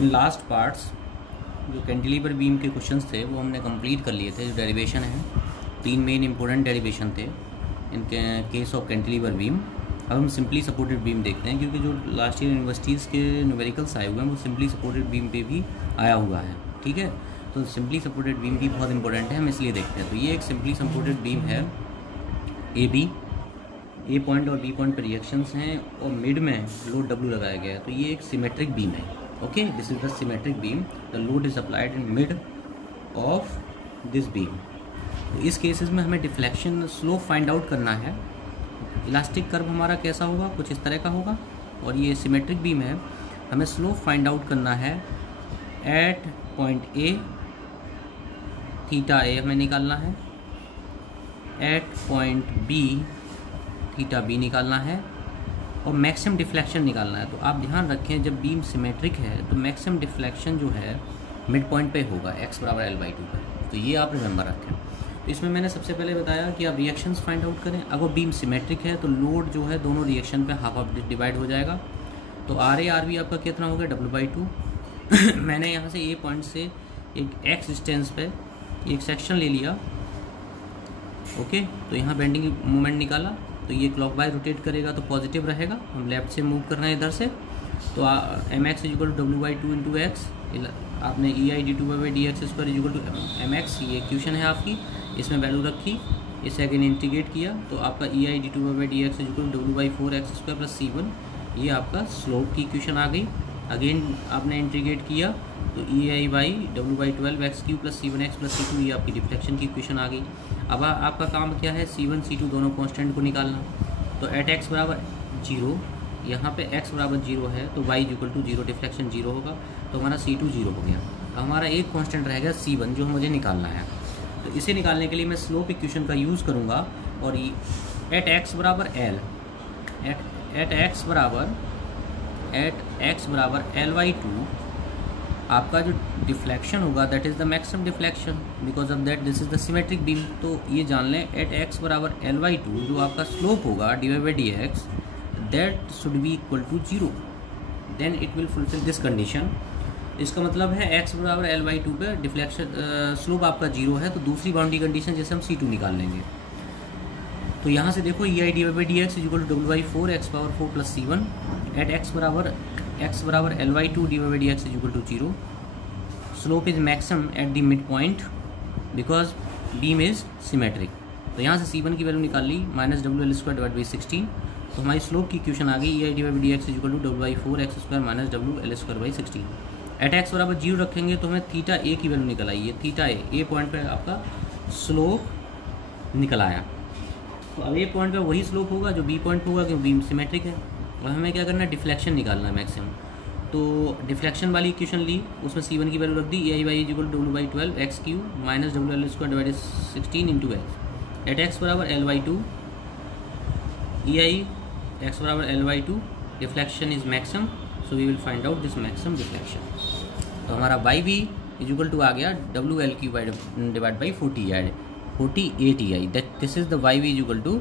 In last parts जो cantilever beam के questions थे वो हमने कंप्लीट कर लिए थे। जो डेरिवेशन है, 3 मेन इंपॉर्टेंट डेरिवेशन थे in case of cantilever beam. अब हम सिंपली सपोर्टेड बीम देखते हैं, क्योंकि जो लास्ट ईयर यूनिवर्सिटीज़ के न्यूमेरिकल्स आए हुए हैं वो सिंपली सपोर्टेड बीम पे भी आया हुआ है। ठीक है, तो सिंपली सपोर्टेड बीम भी बहुत इंपॉर्टेंट है, हम इसलिए देखते हैं। तो ये एक सिंपली सपोर्टेड बीम है, ए पॉइंट और बी पॉइंट पर रिएक्शंस हैं और मिड में लोड डब्ल्यू लगाया गया है। तो ये एक सिमेट्रिक बीम है। Okay, this is the symmetric beam, the load is applied in mid of this beam. तो इस केसेस में हमें डिफ्लेक्शन स्लोप फाइंड आउट करना है। इलास्टिक कर्व हमारा कैसा होगा, कुछ इस तरह का होगा, और ये सिमेट्रिक बीम है। हमें स्लोप फाइंड आउट करना है at point A, theta A हमें निकालना है, at point B theta B निकालना है, और मैक्सिमम डिफ्लेक्शन निकालना है। तो आप ध्यान रखें, जब बीम सिमेट्रिक है तो मैक्सिमम डिफ्लेक्शन जो है मिड पॉइंट पे होगा, x बराबर L/2 पर। तो ये आप रिमेंबर रखें। तो इसमें मैंने सबसे पहले बताया कि आप रिएक्शंस फाइंड आउट करें। अगर बीम सिमेट्रिक है तो लोड जो है दोनों रिएक्शन पे हाफ हाफ डिवाइड हो जाएगा। तो RA/RB आपका कितना हो गया, W/2। मैंने यहाँ से ए पॉइंट से एक x डिस्टेंस पे एक सेक्शन ले लिया। ओके, तो यहाँ बेंडिंग मोमेंट निकाला, तो ये क्लॉकवाइज रोटेट करेगा तो पॉजिटिव रहेगा। हम लेफ्ट से मूव कर रहे हैं इधर से, तो mx equal to W/2 into x. आपने EI/d2/dx² इक्वल टू mx, ये इक्वेशन है आपकी, इसमें वैल्यू रखी, इसे अगेन इंटीग्रेट किया, तो आपका EI/d2/dx equal to W/4x² plus C1, ये आपका स्लोप की इक्वेशन आ गई। अगेन आपने इंटीग्रेट किया, तो EI/W/12x³ plus C1x plus C2, ये आपकी डिफ्लेक्शन की इक्वेशन आ गई। अब आपका काम क्या है, C1 C2 दोनों कांस्टेंट को निकालना। तो एट x बराबर 0, यहाँ पे x बराबर 0 है तो y इक्वल टू 0, डिफ्लेक्शन 0 होगा, तो हमारा C2 0 हो गया। अब हमारा एक कांस्टेंट रहेगा C1 जो मुझे निकालना है। तो इसे निकालने के लिए मैं स्लोप इक्वेशन का यूज़ करूँगा, और एट x बराबर L, एट x बराबर L/2 आपका जो डिफ्लेक्शन होगा that is the maximum deflection, because of that this is the symmetric beam. तो ये जान लें, एट x बराबर L/2 जो आपका स्लोप होगा dv/dx that should be equal to 0, then it will fulfil this condition. इसका मतलब है x बराबर L/2 पे डिफ्लेक्शन स्लोप आपका 0 है, तो दूसरी बाउंड्री कंडीशन जैसे हम C2 निकाल लेंगे। तो यहाँ से देखो EI dv/dx equal to W/4x⁴ plus C1 at x बराबर L/2 dv/dx equal to 0। Slope is maximum at the mid point because beam is symmetric. तो यहाँ से C1 की वैल्यू निकाल ली, -WL²/16। तो हमारी स्लोप की इक्वेशन आ गई, EI dv/dx equal to W/4x² WL²/16। At x बराबर 0 रखेंगे तो हमें थीटा ए की वैल्यू निकल आई है। थीटा ए पॉइंट पर आपका स्लोप निकल आया। तो अब ए पॉइंट पे वही स्लोप होगा जो बी पॉइंट पे होगा, क्योंकि बीम सिमेट्रिक है। और हमें क्या करना है, डिफ्लेक्शन निकालना है मैक्सिमम। तो डिफ्लेक्शन वाली इक्वेशन ली, उसमें C1 की वैल्यू रख दी, EI/y equal to W/12x³ minus WL²/16 into x. At x बराबर L/2, EI x बराबर L/2, deflection is maximum, so we will find out this maximum deflection. तो हमारा YB इक्वल टू आ गया WL³ divide by 48EI, that this is the YB equal to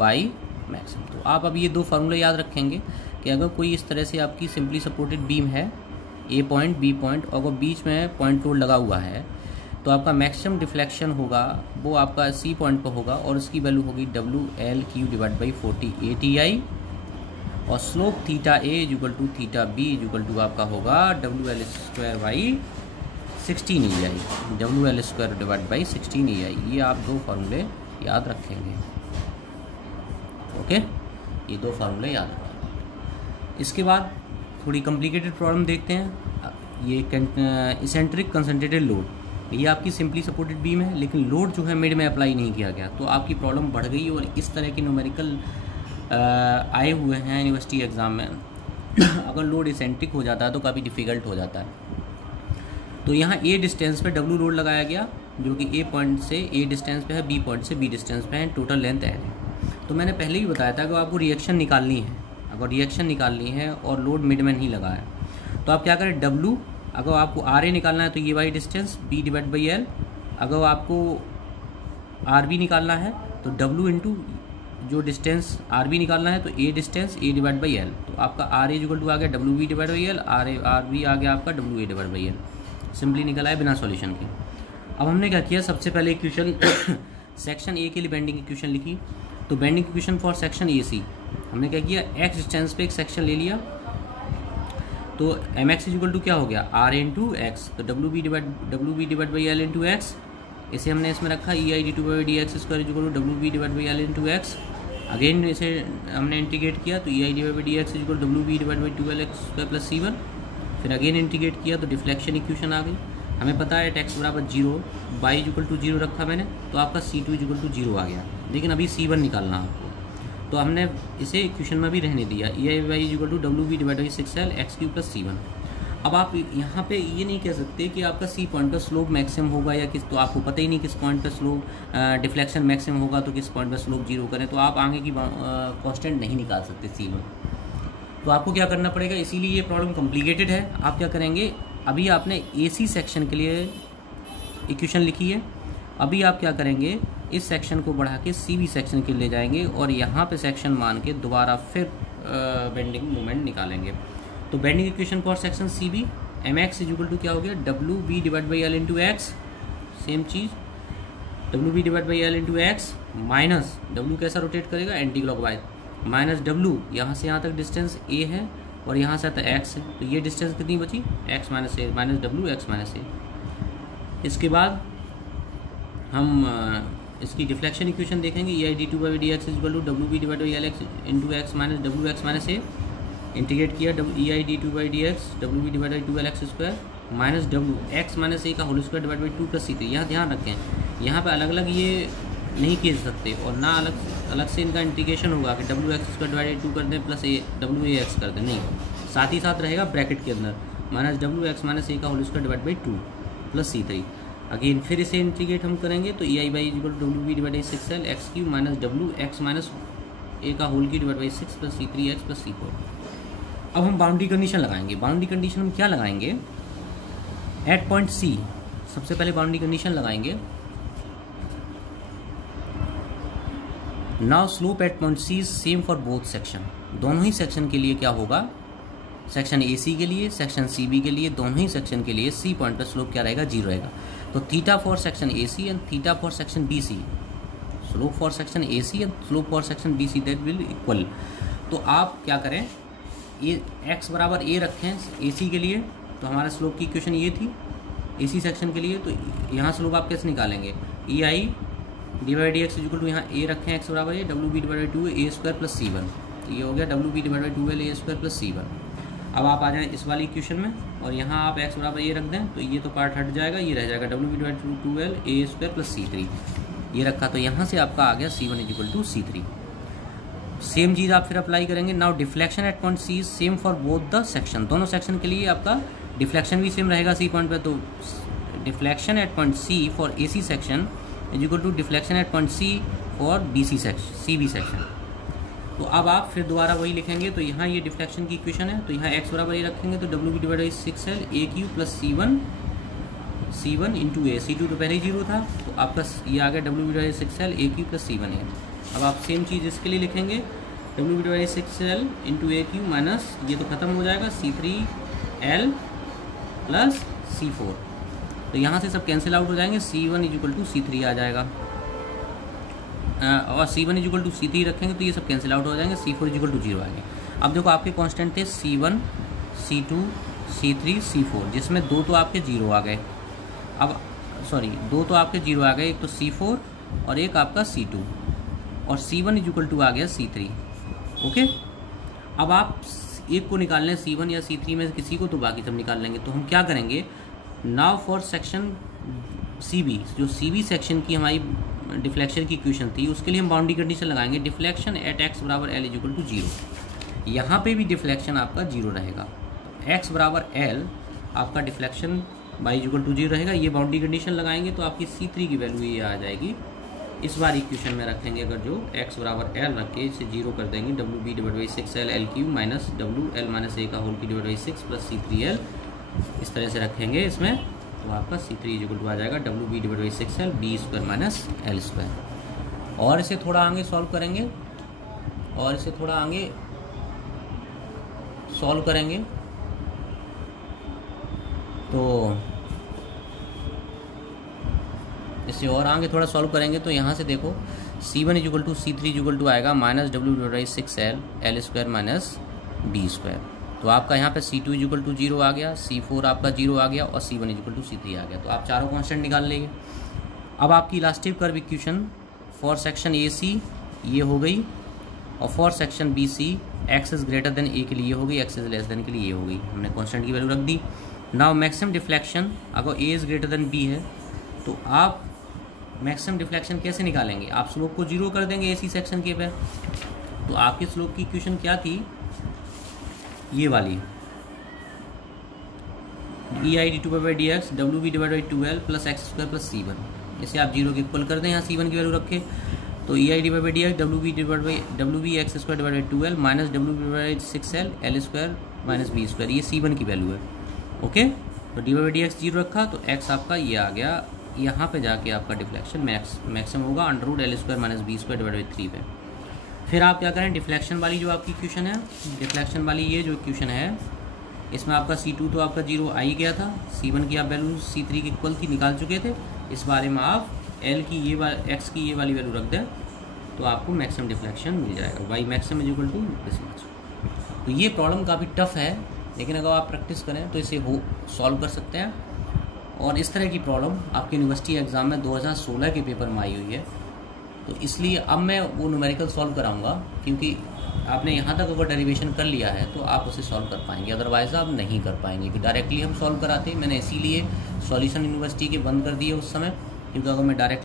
Y maximum. तो आप अब ये दो फार्मूले याद रखेंगे कि अगर कोई इस तरह से आपकी सिंपली सपोर्टेड बीम है, ए पॉइंट बी पॉइंट, और अगर बीच में पॉइंट लोड लगा हुआ है, तो आपका मैक्सिमम डिफ्लेक्शन होगा वो आपका सी पॉइंट पर होगा, और उसकी वैल्यू होगी WL³ डिवाइड बाई 48EI, और slope theta A equal to theta B equal to आपका होगा WL²/16EI, WL² divide by 16EI। ये आप दो फार्मूले याद रखेंगे। ओके, ये दो फार्मूले याद रखें। इसके बाद थोड़ी कॉम्प्लिकेटेड प्रॉब्लम देखते हैं। ये इसेंट्रिक कंसंट्रेटेड लोड, ये आपकी सिंपली सपोर्टेड बीम है, लेकिन लोड जो है मिड में अप्लाई नहीं किया गया, तो आपकी प्रॉब्लम बढ़ गई। और इस तरह के न्यूमेरिकल आए हुए हैं यूनिवर्सिटी एग्ज़ाम में। अगर लोड इसेंट्रिक हो जाता है तो काफ़ी डिफ़िकल्ट हो जाता है। तो यहाँ ए डिस्टेंस पे W लोड लगाया गया, जो कि ए पॉइंट से ए डिस्टेंस पे है, बी पॉइंट से बी डिस्टेंस पे है, टोटल लेंथ है। तो मैंने पहले ही बताया था कि आपको रिएक्शन निकालनी है। अगर रिएक्शन निकालनी है और लोड मिड में नहीं लगा है, तो आप क्या करें, W, अगर आपको RA निकालना है तो ये Y distance B divide by L, अगर आपको RB निकालना है तो W इंटू जो डिस्टेंस आर बी निकालना है तो A distance A divide by L, तो आपका आर ए इक्वल टू आ गया W B divide by L, R B आ गया आपका W A divide by L, simply निकला है बिना सॉल्यूशन के। अब हमने क्या किया, सबसे पहले इक्वेशन सेक्शन ए के लिए बेंडिंग इक्वेशन लिखी, तो bending equation for section A C हमने क्या किया, एक्स डिस्टेंस पे एक सेक्शन ले लिया, तो एम एक्स इक्वल टू क्या हो गया आर इंटू एक्स, तो W B divide by L into X, इसे हमने इसमें रखा E I D two by D X square equal to W B divide by L into X, again इसे हमने इंटीग्रेट किया तो E I divide by D X equal W B divide by 2l X square plus C one, फिर again integrate किया तो deflection equation आ गई। हमें पता है एक्स बराबर 0, वाई इक्वल टू 0 रखा मैंने, तो आपका C2 इक्वल टू 0 आ गया, लेकिन अभी C1 निकालना आपको, तो हमने इसे इक्वेशन में भी रहने दिया, E I Y equal to W B divide by 6l X cube plus C1। अब आप यहाँ पे ये नहीं कह सकते कि आपका सी पॉइंट पर स्लोप मैक्सिमम होगा या किस, तो आपको पता ही नहीं किस पॉइंट पर स्लोप डिफ्लेक्शन मैक्सिमम होगा, तो किस पॉइंट पर स्लोप 0 करें, तो आप आगे की कांस्टेंट नहीं निकाल सकते C1। तो आपको क्या करना पड़ेगा, इसीलिए ये प्रॉब्लम कॉम्प्लिकेटेड है। आप क्या करेंगे, अभी आपने AC सेक्शन के लिए इक्वेशन लिखी है, अभी आप क्या करेंगे, इस सेक्शन को बढ़ा के CB सेक्शन के लिए ले जाएंगे और यहाँ पे सेक्शन मान के दोबारा फिर बेंडिंग मोमेंट निकालेंगे। तो bending equation for section CB M x is equal to क्या हो गया, W B divide by L into x, same चीज़ W B divide by L into x minus W कैसा रोटेट करेगा एंटी क्लॉकवाइज, माइनस डब्ल्यू यहाँ से यहाँ तक डिस्टेंस ए है और यहाँ से आता एक्स है, तो ये डिस्टेंस कितनी बची X minus A, minus W X minus A. इसके बाद हम इसकी डिफ्लेक्शन इक्वेशन देखेंगे, E I D two by D X equal to W B divide by L X into x minus W X minus A, integrate किया E I D two by D X W B divide by 2l X square minus W X minus A का whole square divide by 2 plus C3। यहाँ ध्यान रखें, यहाँ पे अलग अलग ये नहीं कह सकते और ना अलग से इनका इंटीग्रेशन होगा कि डब्ल्यू एक्स स्क्वायर डिवाइड 2 कर दें plus A W A x कर दें, नहीं, साथ ही साथ रहेगा ब्रैकेट के अंदर minus W X minus A का whole square divide by 2 plus C3। Again फिर इसे इंटीग्रेट हम करेंगे तो E I by equal to W B divide by 6l X cube minus W X minus A का whole की divide by 6 plus C3 X plus C4। अब हम boundary condition लगाएंगे। बाउंड्री कंडीशन हम क्या लगाएंगे, एट पॉइंट C सबसे पहले बाउंड्री कंडीशन लगाएंगे, now slope eight point C same for both section, दोनों ही सेक्शन के लिए क्या होगा, सेक्शन AC के लिए सेक्शन CB के लिए दोनों ही सेक्शन के लिए C पॉइंट पर स्लोप क्या रहेगा 0 रहेगा। तो theta for section AC and theta for section BC, slope for section AC and slope for section BC that will equal. तो आप क्या करें, ये x बराबर a रखें AC के लिए, तो हमारा स्लोप की इक्वेशन ये थी AC सेक्शन के लिए, तो यहाँ स्लोप आप कैसे निकालेंगे, E I divide D X equal to यहाँ a रखें x बराबर a W B divide by 2 a square plus C1, तो ये हो गया W B divide by 2l a square plus C1। अब आप आ जाएं इस वाली इक्वेशन में और यहाँ आप x बराबर a रख दें, तो ये तो पार्ट हट जाएगा, ये रह जाएगा W B divide 2l a square plus C3, ये रखा, तो यहाँ से आपका आ गया C1 equal to C3। Same चीज़ आप फिर अप्लाई करेंगे। Now deflection at point C same for both the section, दोनों सेक्शन के लिए आपका डिफ्लेक्शन भी सेम रहेगा C पॉइंट पे, तो deflection at point C for AC section is equal to deflection at point C for BC section CB section. तो अब आप फिर दोबारा वही लिखेंगे, तो यहाँ ये डिफ्लेक्शन की इक्वेशन है, तो यहाँ x बराबर ये रखेंगे, तो W B divide by 6l A Q plus C1 into A, C2 तो पहले ही 0 था, तो आपका ये आ गया W B divide by 6l A Q plus C1 है। अब आप सेम चीज़ इसके लिए लिखेंगे, W B divide 6l into A cube minus ये तो खत्म हो जाएगा C3l प्लस C4, तो यहाँ से सब कैंसिल आउट हो जाएंगे, C1 is equal to C3 आ जाएगा और C1 is equal to C3 रखेंगे तो ये सब कैंसिल आउट हो जाएंगे, C4 इज इक्वल टू 0 आएंगे। अब देखो आपके कांस्टेंट थे C1 C2 C3 C4, जिसमें दो तो आपके 0 आ गए, अब सॉरी दो तो आपके 0 आ गए, एक तो C4 और एक आपका C2 और C1 इज इक्वल टू आ गया C3। ओके, अब आप एक को निकाल लें C1 या C3 में किसी को, तो बाकी सब निकाल लेंगे। तो हम क्या करेंगे, नाउ फॉर सेक्शन CB, जो CB सेक्शन की हमारी डिफ्लेक्शन की इक्वेशन थी, उसके लिए हम बाउंड्री कंडीशन लगाएंगे, डिफ्लेक्शन एट x बराबर l इज इक्वल टू 0। यहाँ पे भी डिफ्लेक्शन आपका 0 रहेगा, x बराबर l आपका डिफ्लेक्शन बाई इक्वल टू 0 रहेगा। ये बाउंड्री कंडीशन लगाएंगे तो आपकी C3 की वैल्यू ये आ जाएगी, इस बार इक्वेशन में रखेंगे, अगर जो x बराबर l रख के इसे 0 कर देंगे, W B divide by 6l L Q minus W L minus A का होल की डिवाइड बाई 6 प्लस C3l, इस तरह से रखेंगे इसमें, तो आपका C3 इक्वल टू आ जाएगा W B divide by 6l B square minus L square. और इसे थोड़ा आगे सॉल्व करेंगे और इसे थोड़ा आगे सॉल्व करेंगे तो इसे और आगे थोड़ा सॉल्व करेंगे तो यहाँ से देखो C1 equal to C3 equal to आएगा -W/6L L square minus B square. तो आपका यहाँ पे C2 इक्वल टू 0 आ गया, C4 आपका 0 आ गया और C1 इक्वल टू C3 आ गया। तो आप चारों कांस्टेंट निकाल लेंगे। अब आपकी elastic curve equation for section AC ये हो गई और for section BC x is greater than a के लिए हो गई, x इज लेस देन के लिए हो गई। हमने कांस्टेंट की वैल्यू रख दी। नाउ मैक्सिमम डिफ्लेक्शन, अगर a is greater than b है तो आप मैक्सिमम डिफ्लेक्शन कैसे निकालेंगे? आप स्लोप को 0 कर देंगे AC सेक्शन के पे। तो आपके स्लोप की इक्वेशन क्या थी? ये वाली ei/d2/dx wv/2l plus x square plus C1। इसे आप 0 के इक्वल कर दें, यहाँ C1 की वैल्यू रखे तो ei/dx wv/2l minus w/6l L square minus B square, ये C1 की वैल्यू है। ओके, तो d/dx 0 रखा तो x आपका ये आ गया। यहाँ पे जाके आपका डिफ्लेक्शन मैक्सिमम होगा √L square minus B square / 3 पे। फिर आप क्या करें, डिफ्लेक्शन वाली जो आपकी इक्वेशन है, डिफ्लेक्शन वाली ये जो इक्वेशन है इसमें आपका C2 तो आपका 0 आ ही गया था, C1 की आप वैल्यू C3 की इक्वल की निकाल चुके थे। इस बारे में आप L की ये x की ये वाली वैल्यू रख दें तो आपको मैक्सिमम डिफ्लेक्शन मिल जाएगा, y maximum is equal to this much. तो ये प्रॉब्लम काफ़ी टफ है, लेकिन अगर आप प्रैक्टिस करें तो इसे सॉल्व कर सकते हैं। और इस तरह की प्रॉब्लम आपके यूनिवर्सिटी एग्ज़ाम में 2016 के पेपर में आई हुई है। तो इसलिए अब मैं वो न्यूमेरिकल सॉल्व कराऊंगा, क्योंकि आपने यहाँ तक अगर डेरिवेशन कर लिया है तो आप उसे सॉल्व कर पाएंगे, अदरवाइज़ आप नहीं कर पाएंगे। कि डायरेक्टली हम सॉल्व कराते, मैंने इसीलिए सॉल्यूशन यूनिवर्सिटी के बंद कर दिए उस समय, क्योंकि अगर मैं डायरेक्ट